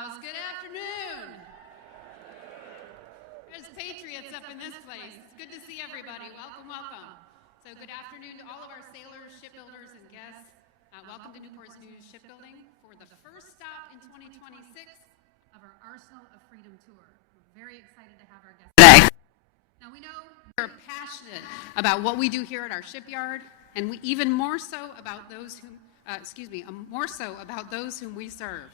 house. Good afternoon. There's patriots up in this place. It's good to see everybody. Welcome, welcome. So good afternoon to all of our sailors, shipbuilders, and guests. Welcome to Newport's new shipbuilding for the first stop in 2026 of our Arsenal of Freedom tour. We're very excited to have our guests today. Now we know we're passionate about what we do here at our shipyard, and we even more so about those whom we serve.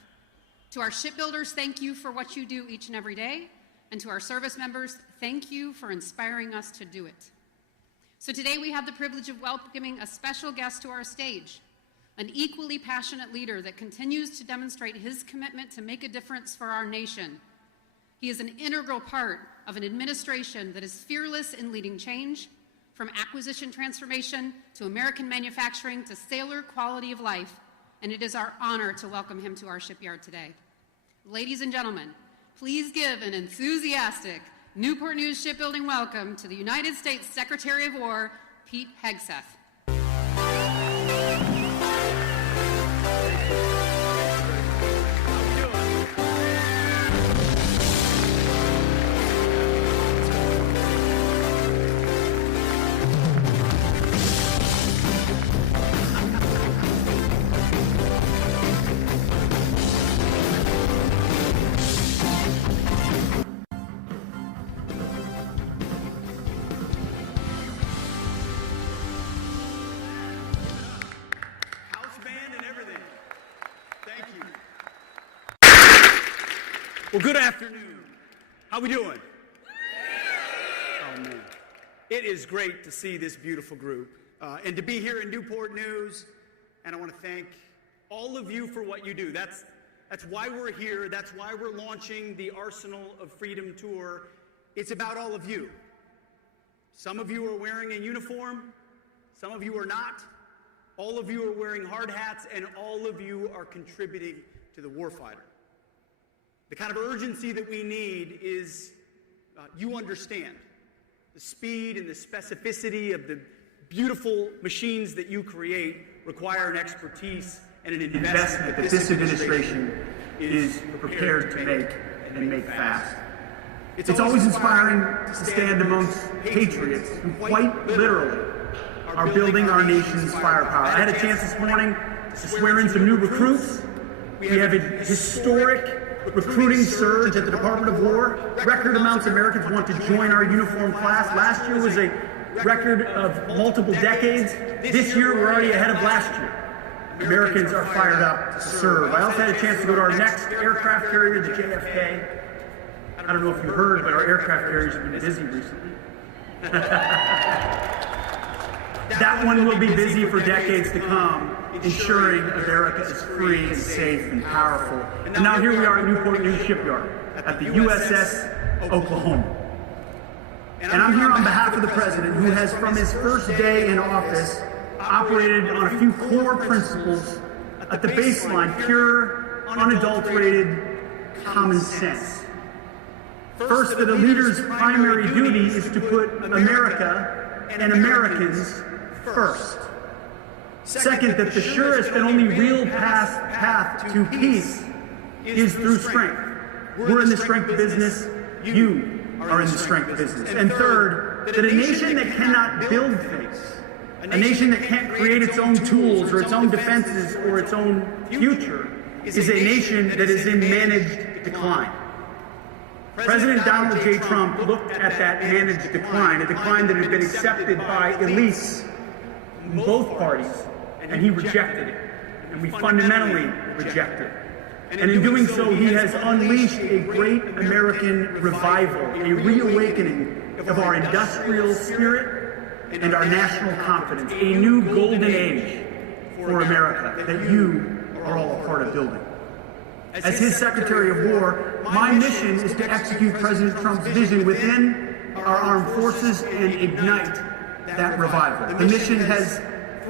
To our shipbuilders, thank you for what you do each and every day. And to our service members, thank you for inspiring us to do it. So today we have the privilege of welcoming a special guest to our stage, an equally passionate leader that continues to demonstrate his commitment to make a difference for our nation. He is an integral part of an administration that is fearless in leading change, from acquisition transformation to American manufacturing to sailor quality of life, and it is our honor to welcome him to our shipyard today. Ladies and gentlemen, please give an enthusiastic Newport News Shipbuilding welcome to the United States Secretary of War, Pete Hegseth. Well, good afternoon. How we doing? Oh, man. It is great to see this beautiful group and to be here in Newport News. And I want to thank all of you for what you do. That's why we're here. That's why we're launching the Arsenal of Freedom tour. It's about all of you. Some of you are wearing a uniform. Some of you are not. All of you are wearing hard hats, and all of you are contributing to the warfighter. The kind of urgency that we need is you understand the speed and the specificity of the beautiful machines that you create require an expertise and an investment that this administration is prepared to make and make fast. It's always inspiring to stand amongst patriots who quite literally are building our nation's firepower. I had a chance this morning to swear in some new recruits. We have a historic recruiting surge at the Department of War. Record amounts of Americans want to join our uniformed class. Last year was a record of multiple decades. This year, we're already ahead of last year. Americans are fired up to serve. I also had a chance to go to our next aircraft carrier, the JFK. I don't know if you heard, but our aircraft carriers have been busy recently. That one will be busy for decades to come, ensuring America is free and safe and powerful. And now here we are at Newport News Shipyard at the USS Oklahoma. And I'm here on behalf of the President, who has, from his first day in office, operated on a few core principles at the baseline: pure, unadulterated common sense. First, that a leader's primary duty is to put America and Americans first. Second, that the surest and only real path to peace is through strength. We're in the strength business. You are in the strength business. And third, that a nation that cannot build things, a nation that can't create its own tools or its own defenses or its own future, is a nation that is in managed decline. President Donald J. Trump looked at that managed decline, a decline that had been accepted by elites in both parties, and he rejected it, and we fundamentally reject it. And in doing so, he has unleashed a great American revival, a reawakening of our industrial spirit and our national confidence, a new golden age for America that you are all a part of building. As his Secretary of War, my mission is to execute President Trump's vision within our armed forces and ignite that revival. The mission has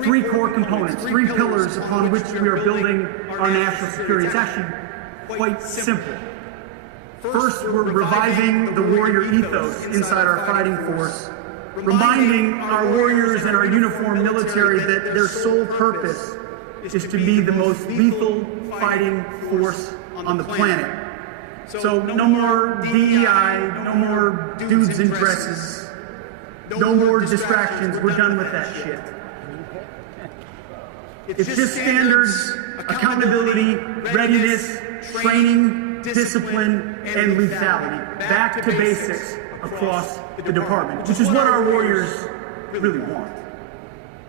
three core components, three pillars upon which we are building our national security. It's actually quite simple. First, we're reviving the warrior ethos inside our fighting force, reminding our warriors and our uniformed military that their sole purpose is to be the most lethal fighting force on the planet So no more DEI, no more dudes in dresses, no more distractions. We're done with that shit. It's just standards, accountability, readiness, training, discipline, and lethality. Back to basics across the department, which is what our warriors really want.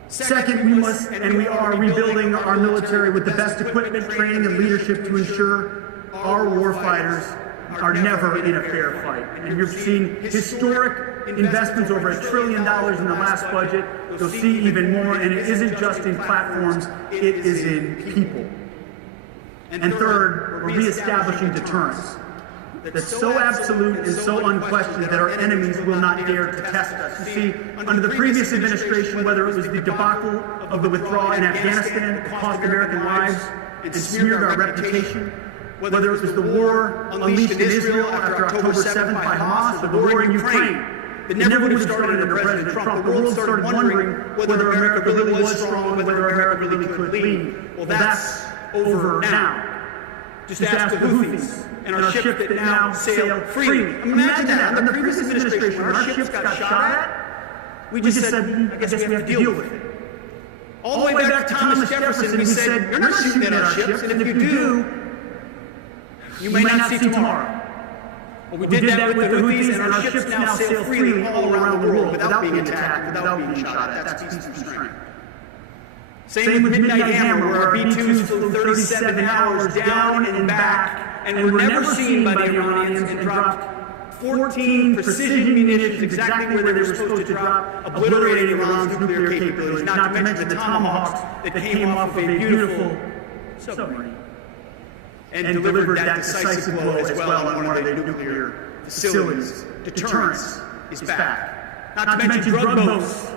Second, we must and we are rebuilding our military with the best equipment, training, and leadership to ensure our warfighters are never in a fair fight. And you've seen historic investments, over $1 trillion in the last budget. You'll see even more, and it isn't just in platforms, it is in people. And third, we're reestablishing deterrence that's so absolute and so unquestioned that our enemies will not dare to test us. You see, under the previous administration, whether it was the debacle of the withdrawal in Afghanistan that cost American lives and smeared our reputation, whether it was the war unleashed in Israel after October 7th by Hamas, or the war in Ukraine that never would have started under President Trump, the world started wondering whether America really was strong, whether America really could lead. Well, that's over now. Just ask the Houthis and our ship that now sail freely. Imagine that. Under the previous administration, when our ships got shot at, we just said, I guess we have to deal with it. All the way back to Thomas Jefferson, we said, you're not shooting at our ships, and if you do, you may not see tomorrow. Well, we did that with the Houthis, and our ships now sail freely all around the world without being attacked, without being shot at. That's peace and strength. Same with Midnight Hammer, where our B-2s flew 37 hours down and back, and were never seen by the Iranians, and dropped 14 precision munitions exactly where they were supposed to drop, obliterating Iran's nuclear capabilities, not to mention the Tomahawks that came off of a beautiful submarine. And delivered that decisive blow as well on one of their nuclear facilities. Deterrence is back. Not to mention drug boats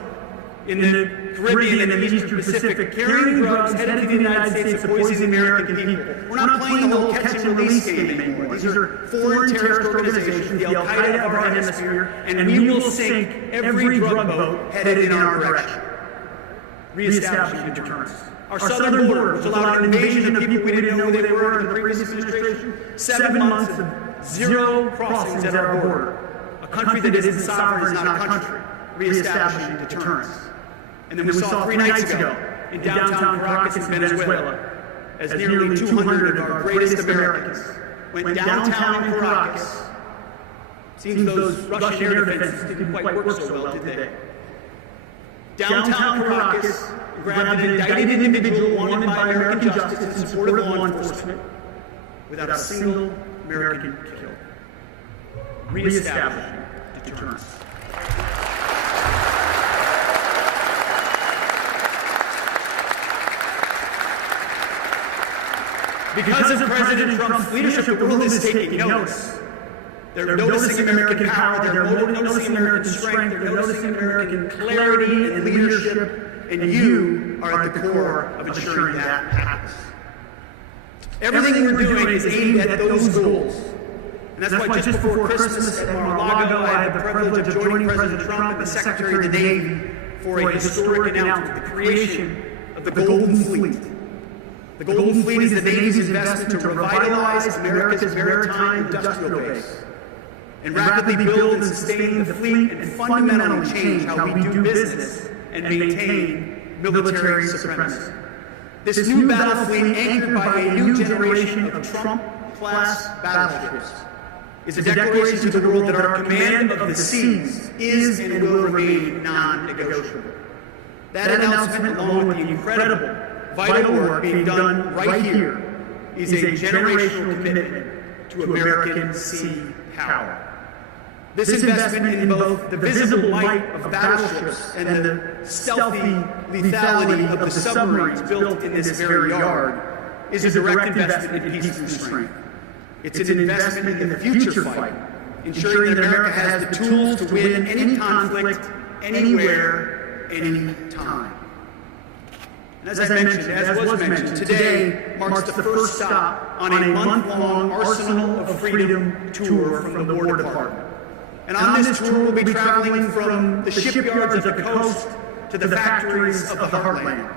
in the Caribbean and the Eastern Pacific carrying drugs headed to the United States to poison American people. We're not playing the whole catch and release game anymore. These are foreign terrorist organizations, the Al-Qaeda of our hemisphere, and we will sink every drug boat headed in our direction. Reestablishing deterrence. Our southern border, which allowed an invasion of people we didn't know who they were in the previous administration. 7 months of zero crossings at our border. A country that isn't sovereign is not a country. Reestablishing deterrence. And then we saw 3 nights ago in downtown Caracas in Venezuela, as nearly 200 of our greatest Americans went downtown in Caracas. Seems those Russian air defenses didn't quite work so well, did they? Downtown Caracas grabbed an indicted individual wanted by American justice in support of law enforcement without a single American killed. Reestablishing deterrence. Because of President Trump's leadership, the world is taking notice. They're noticing American power, they're noticing American strength, they're noticing American clarity and leadership, and you are at the core of ensuring that happens. Everything we're doing is aimed at those goals. And that's why just before Christmas at Mar-a-Lago, I had the privilege of joining President Trump and the Secretary of the Navy for a historic announcement, the creation of the Golden Fleet. The Golden Fleet is the Navy's investment to revitalize America's maritime industrial base and rapidly build and sustain the fleet and fundamentally change how we do business and maintain military supremacy. This new battle fleet, anchored by a new generation of Trump-class battleships, is a declaration to the world that our command of the seas is and will remain non-negotiable. That announcement, along with the incredible, vital work being done right here, is a generational commitment to American sea power. This investment in both the visible might of battleships and the stealthy lethality of the submarines built in this very yard is a direct investment in peace and strength. It's an investment in the future fight, ensuring that America has the tools to win any conflict, anywhere, any time. And as was mentioned, today marks the first stop on a month-long Arsenal of Freedom tour from the War Department. And on this tour, we'll be traveling from the shipyards of the coast to the factories of the heartland,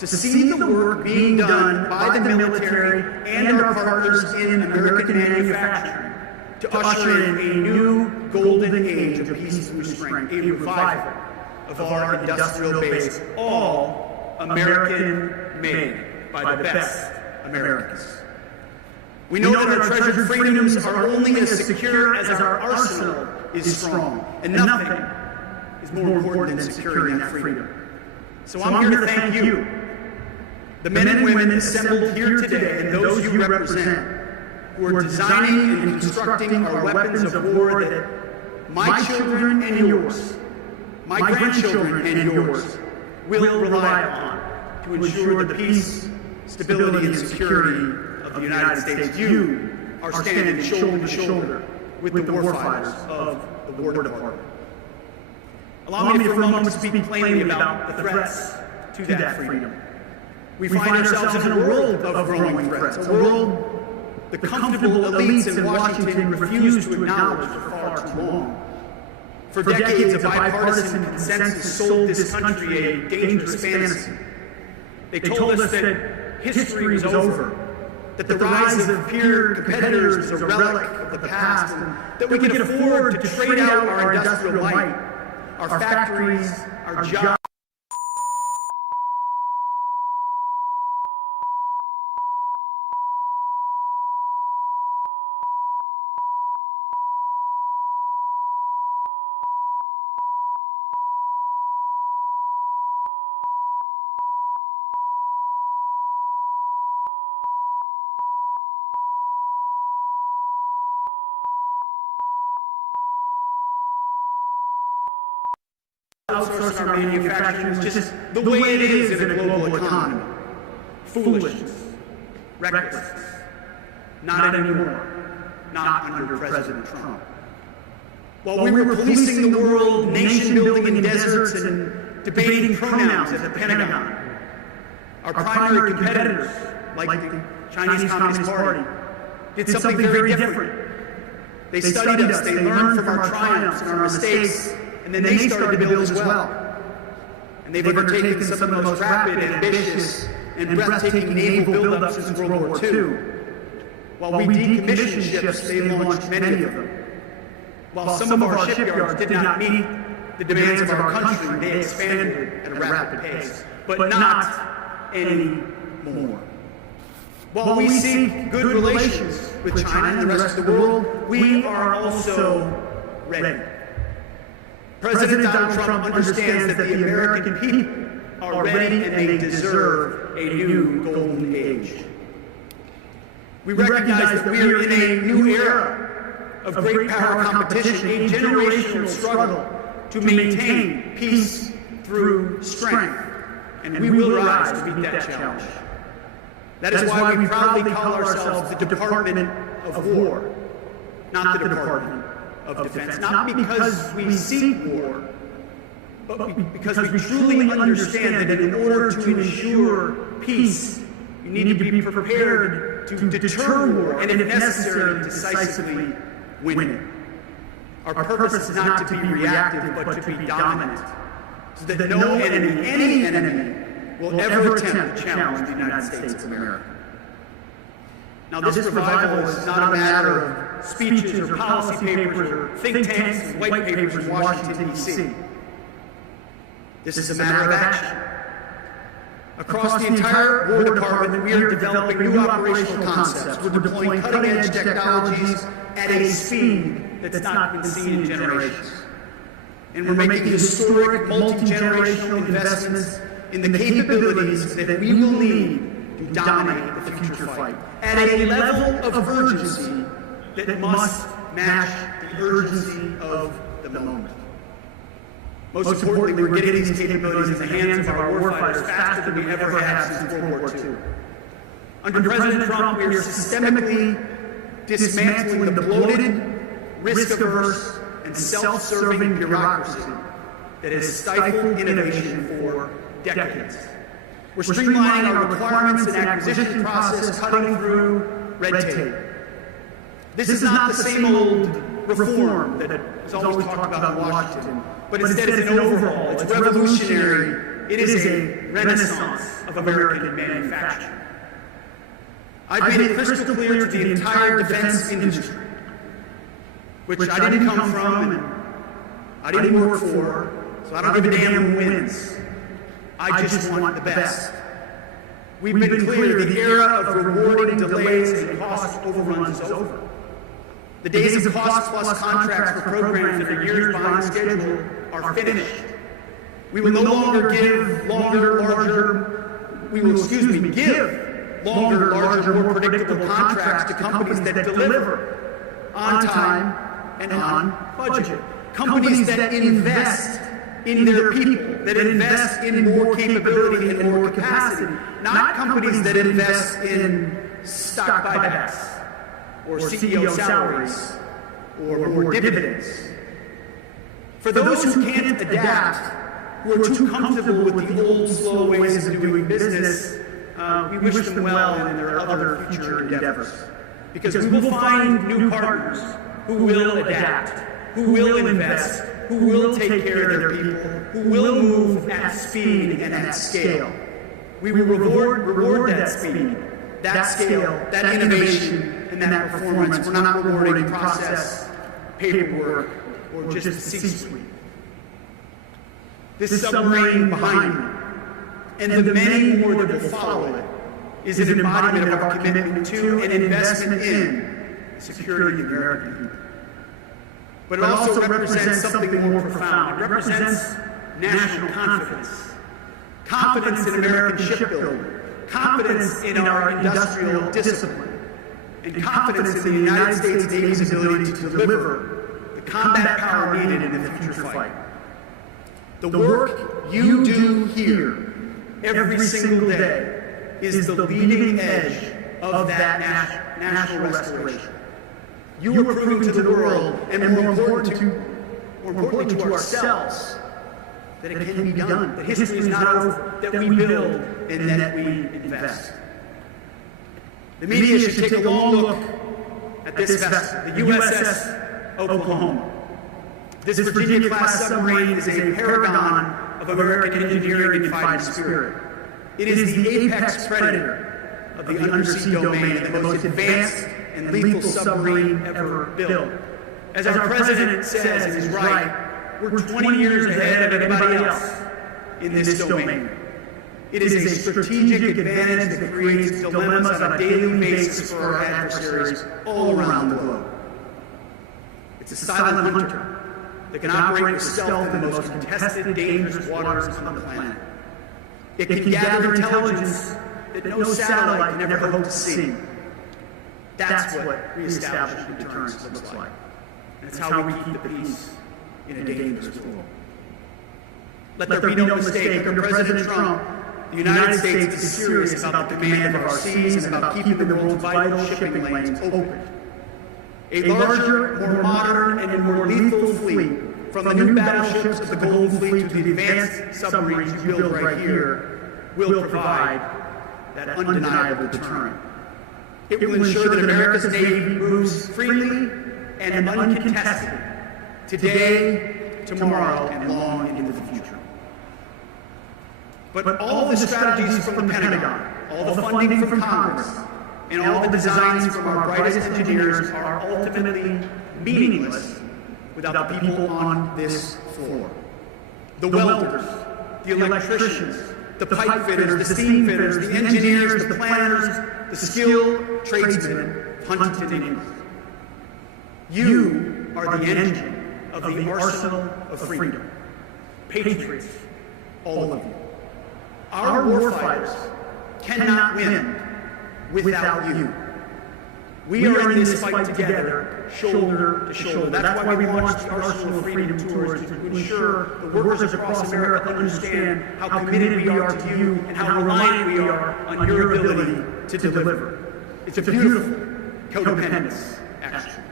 to see the work being done by the military and our partners in American manufacturing to usher in a new golden age of peace and restraint, a revival of our industrial base, all American-made by the best Americans. We know that our treasured freedoms are only as secure as our arsenal is strong, and nothing is more important than securing that freedom. So I'm here to thank you, the men and women assembled here today, and those you represent, who are designing and constructing our weapons of war that my children and yours, my grandchildren and yours, will rely upon to ensure the peace, stability, and security of the United States. You are standing shoulder to shoulder with the warfighters of the War Department. Allow me for a moment to speak plainly about the threats to that freedom. We find ourselves in a world of growing threats, a world the comfortable elites in Washington refuse to acknowledge for far too long. For decades, a bipartisan consensus sold this country a dangerous fantasy. They told us that history was over, that the rise of peer competitors was a relic of the past, and that we could afford to trade out our industrial might, our factories, our jobs. Outsourcing our manufacturing is just the way it is in a global economy. Foolishness, recklessness, not anymore, not under President Trump. While we were policing the world, nation-building in deserts, and debating pronouns at the Pentagon, our primary competitors, like the Chinese Communist Party, did something very different. They studied us, they learned from our triumphs and our mistakes, and then they started to build as well. And they've undertaken some of the most rapid, ambitious, and breathtaking naval buildups since World War II. While we decommissioned ships, they launched many of them. While some of our shipyards did not meet the demands of our country, they expanded at a rapid pace, but not anymore. While we seek good relations with China and the rest of the world, we are also ready. President Donald Trump understands that the American people are ready and they deserve a new golden age. We recognize that we are in a new era of great power competition, a generational struggle to maintain peace through strength, and we will rise to meet that challenge. That is why we proudly call ourselves the Department of War, not the Department of Defense, not because we seek war, but because we truly understand that in order to ensure peace, you need to be prepared to deter war and, if necessary, decisively win it. Our purpose is not to be reactive, but to be dominant, so that no enemy, any enemy, will ever attempt to challenge the United States of America. Now, this revival is not a matter of speeches or policy papers or think tanks and white papers in Washington, D.C. This is a matter of action. Across the entire War Department, we are developing new operational concepts. We're deploying cutting-edge technologies at a speed that's not been seen in generations. And we're making historic, multi-generational investments in the capabilities that we will need to dominate the future fight at a level of urgency that must match the urgency of the moment. Most importantly, we're getting these capabilities in the hands of our warfighters faster than we ever have since World War II. Under President Trump, we are systemically dismantling the bloated, risk-averse, and self-serving bureaucracy that has stifled innovation for decades. We're streamlining our requirements and acquisition process, cutting through red tape. This is not the same old reform that is always talked about in Washington, but instead it's an overhaul. It's revolutionary It is a renaissance of American manufacturing. I've made it crystal clear to the entire defense industry, which I didn't come from and I didn't work for, so I don't give a damn who wins. I just want the best. We've been clear the era of rewarding delays and cost overruns is over. The days of cost-plus contracts for programs that are years behind schedule are finished. We will no longer give longer, more predictable contracts to companies that deliver on time and on budget. Companies that invest in their people, that invest in more capability and more capacity, not companies that invest in stock buybacks or CEO salaries or more dividends. For those who can't adapt, who are too comfortable with the old, slow ways of doing business, we wish them well in their other future endeavors. Because we will find new partners who will adapt, who will invest, who will take care of their people, who will move at speed and at scale. We will reward that speed, that scale, that innovation, and that performance. We're not rewarding process, paperwork, or just the C-suite. This submarine behind me, and the many more that will follow it, is an embodiment of our commitment to and investment in the security of the American people. But it also represents something more profound. It represents national confidence. Confidence in American shipbuilding. Confidence in our industrial discipline. And confidence in the United States Navy's ability to deliver the combat power needed in the future fight. The work you do here every single day is the leading edge of that national restoration. You are proving to the world, and more importantly to ourselves, that it can be done, that history is not over, that we build and that we invest. The media should take a long look at this vessel, the USS Oklahoma. This Virginia-class submarine is a paragon of American engineering and fighting spirit. It is the apex predator of the undersea domain and the most advanced and lethal submarine ever built. As our president says, and he's right, we're 20 years ahead of anybody else in this domain. It is a strategic advantage that creates dilemmas on a daily basis for our adversaries all around the globe. It's a silent hunter that can operate with stealth in the most contested, dangerous waters on the planet. It can gather intelligence that no satellite can ever hope to see. That's what reestablishing deterrence looks like. And it's how we keep the peace in a dangerous world. Let there be no mistake, under President Trump, the United States is serious about the command of our seas and about keeping the world's vital shipping lanes open. A larger, more modern, and more lethal fleet, from the new battleships of the Golden Fleet to the advanced submarines you build right here, will provide that undeniable deterrent. It will ensure that America's Navy moves freely and uncontested, today, tomorrow, and long into the future. But all the strategies from the Pentagon, all the funding from Congress, and all the designs from our brightest engineers are ultimately meaningless without the people on this floor. The welders, the electricians, the pipe fitters, the steam fitters, the engineers, the planners, the skilled tradesmen of Huntington, England. You are the engine of the arsenal of freedom. Patriots, all of you. Our warfighters cannot win without you. We are in this fight together, shoulder to shoulder. That's why we launched the Arsenal of Freedom Tours, to ensure the workers across America understand how committed we are to you and how reliant we are on your ability to deliver. It's a beautiful codependence, actually.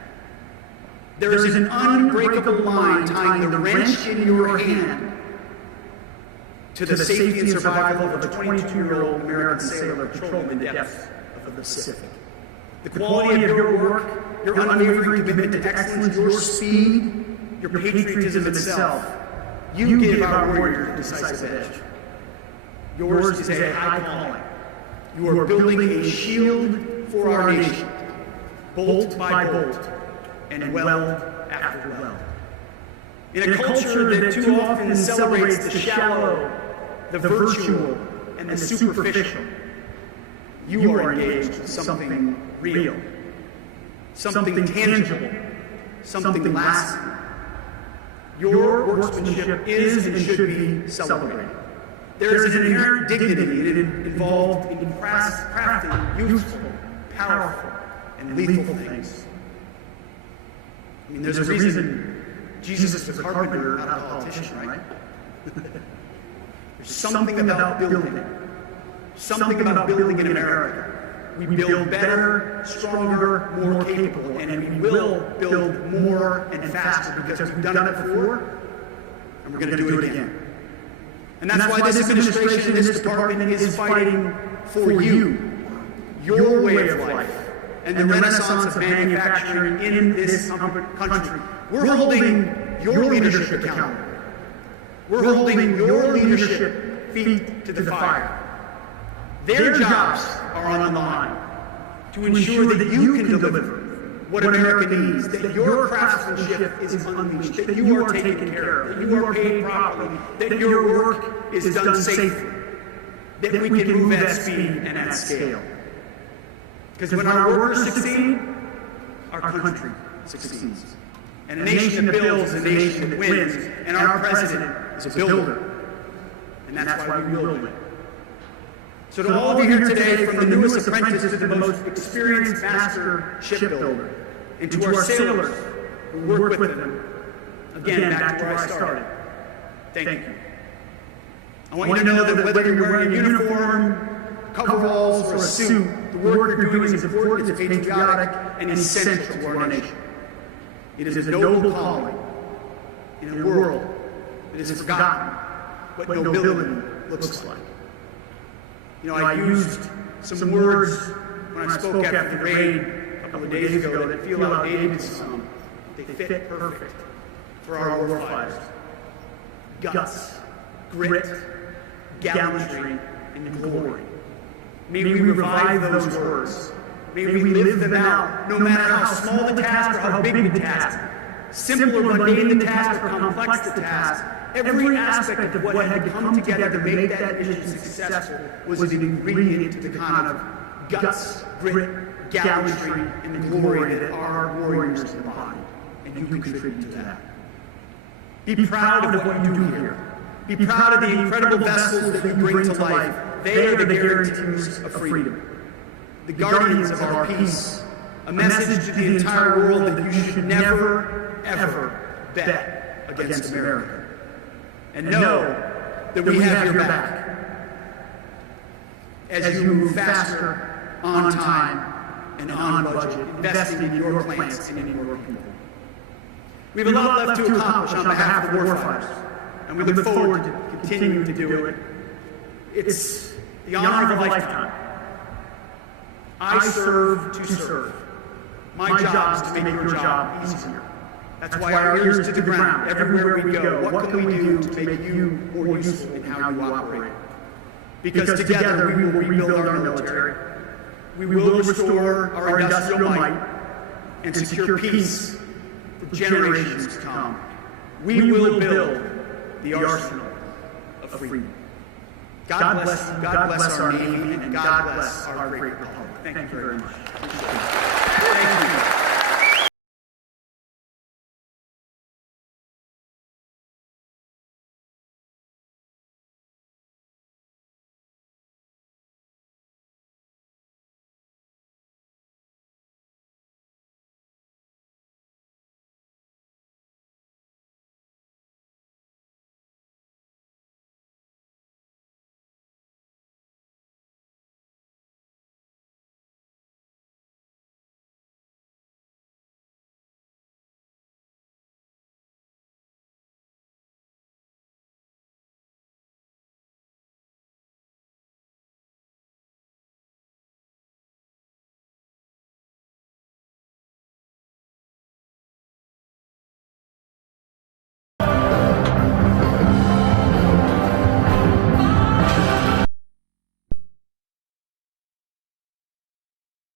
There is an unbreakable line tying the wrench in your hand to the safety and survival of a 22-year-old American sailor patrolling the depths of the Pacific. The quality of your work, your unwavering commitment to excellence, your speed, your patriotism itself, you give our warriors a decisive edge. Yours is a high calling. You are building a shield for our nation, bolt by bolt, and weld after weld. In a culture that too often celebrates the shallow, the virtual, and the superficial, you are engaged in something real, something tangible, something lasting. Your workmanship is and should be celebrated. There is an inherent dignity involved in crafting useful, powerful, and lethal things. I mean, there's a reason Jesus was a carpenter, not a politician, right? There's something about building it. Something about building in America. We build better, stronger, more capable, and we will build more and faster because we've done it before, and we're going to do it again. And that's why this administration and this department is fighting for you, your way of life, and the renaissance of manufacturing in this country. We're holding your leadership accountable. We're holding your leadership feet to the fire. Their jobs are on the line to ensure that you can deliver what America needs, that your craftsmanship is unleashed, that you are taken care of, that you are paid properly, that your work is done safely, that we can move at speed and at scale. Because when our workers succeed, our country succeeds. And a nation that builds is a nation that wins, and our president is a builder. And that's why we build it. So to all of you here today, from the newest apprentice to the most experienced master shipbuilder, and to our sailors who work with them, again, back to where I started, thank you. I want you to know that whether you're wearing a uniform, coveralls, or a suit, the work you're doing is important, it's patriotic, and essential to our nation. It is a noble calling in a world that has forgotten what nobility looks like. You know, I used some words when I spoke after the raid a couple of days ago that feel outdated to some. They fit perfect for our warfighters. Guts, grit, gallantry, and glory. May we revive those words. May we live them out, no matter how small the task or how big the task. Simple or mundane the task or complex the task. Every aspect of what had to come together to make that mission successful was an ingredient to the kind of guts, grit, gallantry, and glory that our warriors embody. And you contribute to that. Be proud of what you do here. Be proud of the incredible vessels that you bring to life. They are the guarantees of freedom. The guardians of our peace. A message to the entire world that you should never, ever bet against America. And know that we have your back as you move faster, on time, and on budget, investing in your plants and in your people. We have a lot left to accomplish on behalf of the warfighters, and we look forward to continuing to do it. It's the honor of a lifetime. I serve to serve. My job is to make your job easier. That's why our ears to the ground everywhere we go. What can we do to make you more useful in how you operate? Because together we will rebuild our military. We will restore our industrial might and secure peace for generations to come. We will build the arsenal of freedom. God bless you, God bless our Navy, and God bless our great republic. Thank you very much.